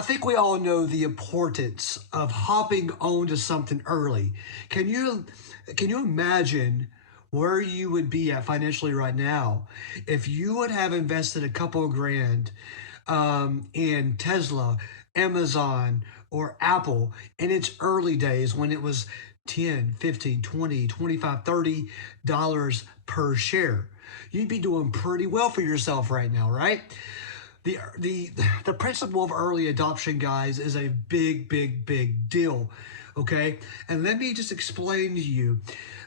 I think we all know the importance of hopping onto something early. Can you imagine where you would be at financially right now if you would have invested a couple of grand in Tesla, Amazon, or Apple in its early days when it was 10, 15, 20, 25, $30 per share? You'd be doing pretty well for yourself right now, right? The principle of early adoption, guys, is a big deal. Okay, and let me just explain to you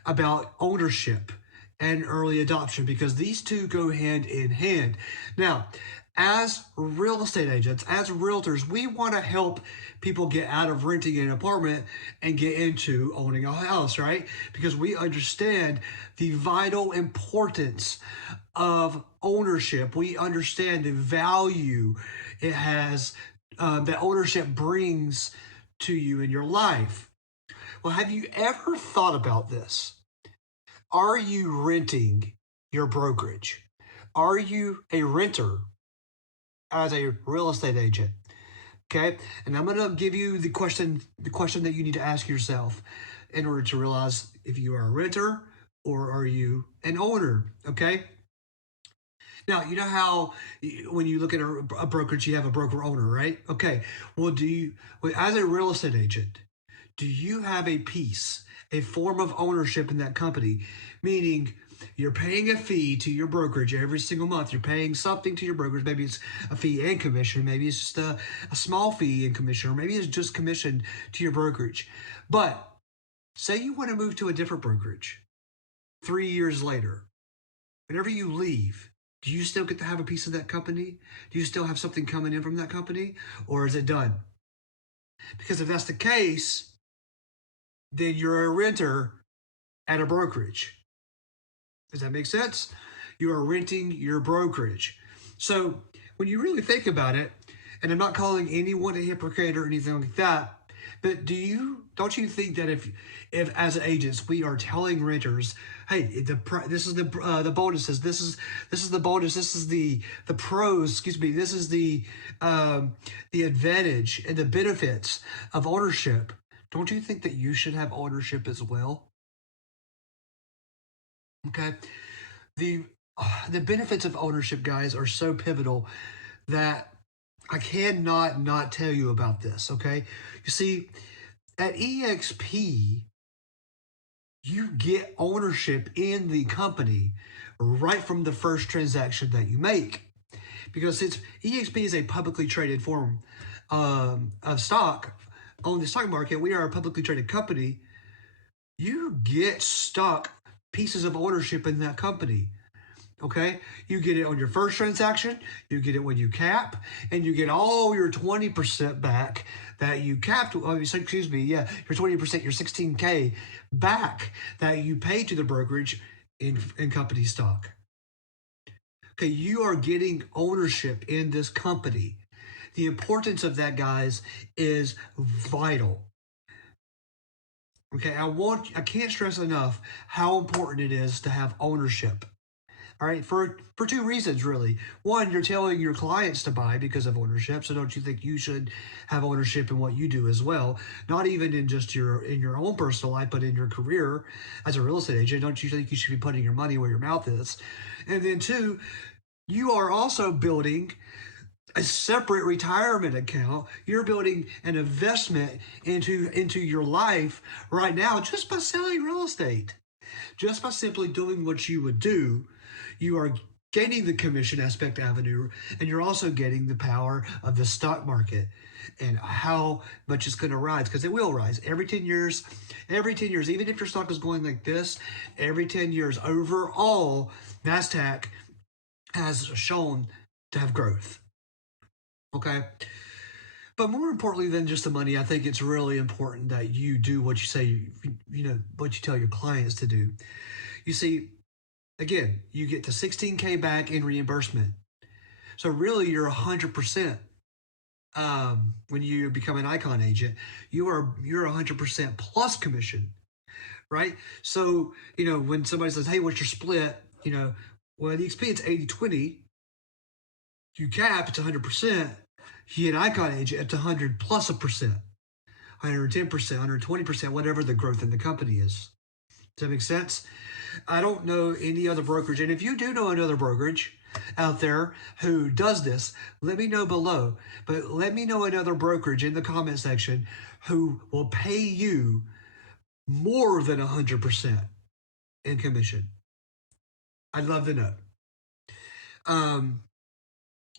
about ownership and early adoption, because these two go hand in hand. Now, as real estate agents, as realtors, we want to help people get out of renting an apartment and get into owning a house, right? Because we understand the vital importance of ownership. We understand the value it has, that ownership brings to you in your life. Well, have you ever thought about this? Are you renting your brokerage? Are you a renter as a real estate agent? Okay, and I'm going to give you the question that you need to ask yourself in order to realize if you are a renter or are you an owner. Okay. Now, you know how when you look at a brokerage, you have a broker owner, right? Okay. Well, as a real estate agent, do you have a piece, a form of ownership in that company? Meaning, you're paying a fee to your brokerage every single month. You're paying something to your brokerage. Maybe it's a fee and commission. Maybe it's just a small fee and commission, or maybe it's just commission to your brokerage. But say you want to move to a different brokerage 3 years later. Whenever you leave, do you still get to have a piece of that company? Do you still have something coming in from that company? Or is it done? Because if that's the case, then you're a renter at a brokerage. Does that make sense? You are renting your brokerage. So when you really think about it, and I'm not calling anyone a hypocrite or anything like that, but don't you think that if as agents we are telling renters, hey, this is the bonuses, this is the bonus, this is the pros, this is the advantage and the benefits of ownership, don't you think that you should have ownership as well? Okay, the benefits of ownership, guys, are so pivotal that I cannot not tell you about this. Okay, you see, at eXp, you get ownership in the company right from the first transaction that you make, because since eXp is a publicly traded form of stock on the stock market, we are a publicly traded company. You get stock pieces of ownership in that company. Okay, you get it on your first transaction, you get it when you cap, and you get all your 20% back that you capped. Your 20%, your 16K back that you paid to the brokerage in company stock. Okay, you are getting ownership in this company. The importance of that, guys, is vital. Okay, I can't stress enough how important it is to have ownership. All right, for two reasons, really. One, you're telling your clients to buy because of ownership, so don't you think you should have ownership in what you do as well? Not even in just in your own personal life, but in your career as a real estate agent. Don't you think you should be putting your money where your mouth is? And then two, you are also building a separate retirement account. You're building an investment into your life right now just by selling real estate. Just by simply doing what you would do, you are gaining the commission aspect avenue, and you're also getting the power of the stock market and how much it's going to rise, because it will rise every 10 years. Every 10 years, even if your stock is going like this, every 10 years overall, NASDAQ has shown to have growth. Okay. But more importantly than just the money, I think it's really important that you do what you say, what you tell your clients to do. You see, again, you get the 16K back in reimbursement. So really you're 100%. When you become an icon agent, you're 100% plus commission, right? So, when somebody says, hey, what's your split? Well, the eXp, it's 80-20. You cap, it's 100%. He and I got agent, it's 100 plus a percent, 110%, 120%, whatever the growth in the company is. Does that make sense? I don't know any other brokerage. And if you do know another brokerage out there who does this, let me know below. But let me know another brokerage in the comment section who will pay you more than 100% in commission. I'd love to know.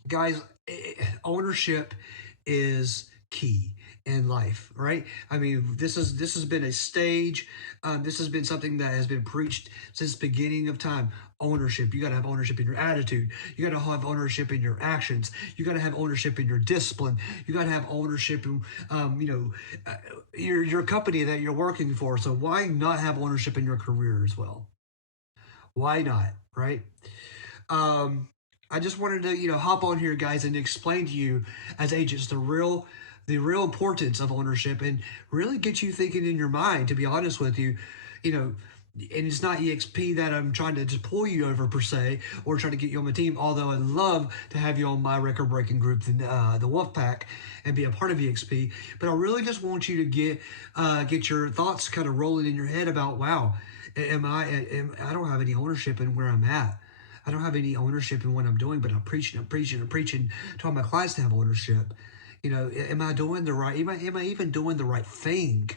Guys, ownership is key in life, right? I mean, this has been a stage. This has been something that has been preached since the beginning of time. Ownership. You got to have ownership in your attitude. You got to have ownership in your actions. You got to have ownership in your discipline. You got to have ownership in, your company that you're working for. So why not have ownership in your career as well? Why not, right? I just wanted to, hop on here, guys, and explain to you as agents the real importance of ownership and really get you thinking in your mind, to be honest with you, and it's not eXp that I'm trying to just pull you over per se or try to get you on my team, although I'd love to have you on my record-breaking group, the Wolfpack, and be a part of eXp. But I really just want you to get your thoughts kind of rolling in your head about, wow, I don't have any ownership in where I'm at. I don't have any ownership in what I'm doing, but I'm preaching to all my clients to have ownership. Am I doing the right? Am I even doing the right thing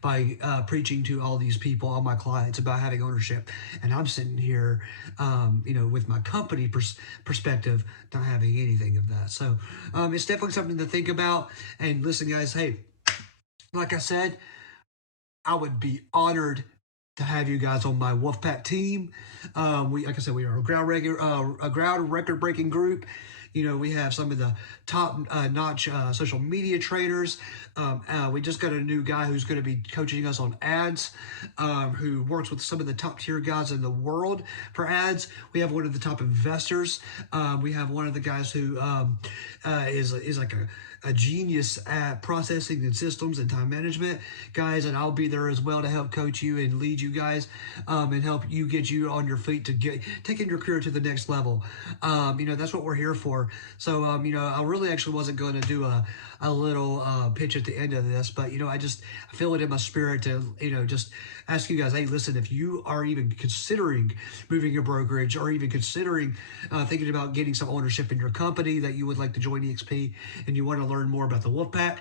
by preaching to all these people, all my clients, about having ownership? And I'm sitting here, with my company perspective, not having anything of that. So it's definitely something to think about. And listen, guys, hey, like I said, I would be honored to have you guys on my Wolfpack team. Like I said, we are a ground record breaking group. We have some of the top notch social media trainers. We just got a new guy who's going to be coaching us on ads, who works with some of the top tier guys in the world for ads. We have one of the top investors. We have one of the guys who is like a genius at processing and systems and time management, guys, and I'll be there as well to help coach you and lead you guys, and help you get you on your feet to get taking your career to the next level. That's what we're here for. So, I really actually wasn't going to do a little pitch at the end of this, but I feel it in my spirit to just ask you guys, hey, listen, if you are even considering moving your brokerage or even considering thinking about getting some ownership in your company that you would like to join eXp and you want to learn more about the Wolfpack,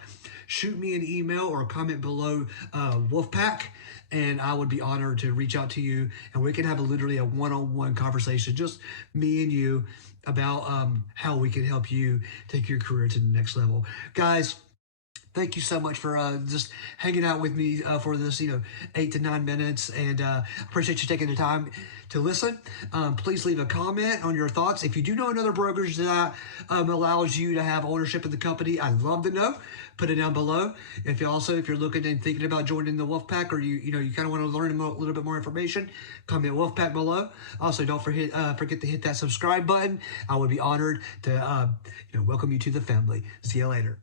shoot me an email or a comment below Wolfpack, and I would be honored to reach out to you and we can have literally a one-on-one conversation, just me and you, about how we can help you take your career to the next level. Guys, thank you so much for just hanging out with me for this, 8 to 9 minutes, and appreciate you taking the time to listen. Please leave a comment on your thoughts. If you do know another brokerage that allows you to have ownership of the company, I'd love to know. Put it down below. If you're looking and thinking about joining the Wolfpack, or you kind of want to learn a little bit more information, comment Wolfpack below. Also, don't forget to hit that subscribe button. I would be honored to welcome you to the family. See you later.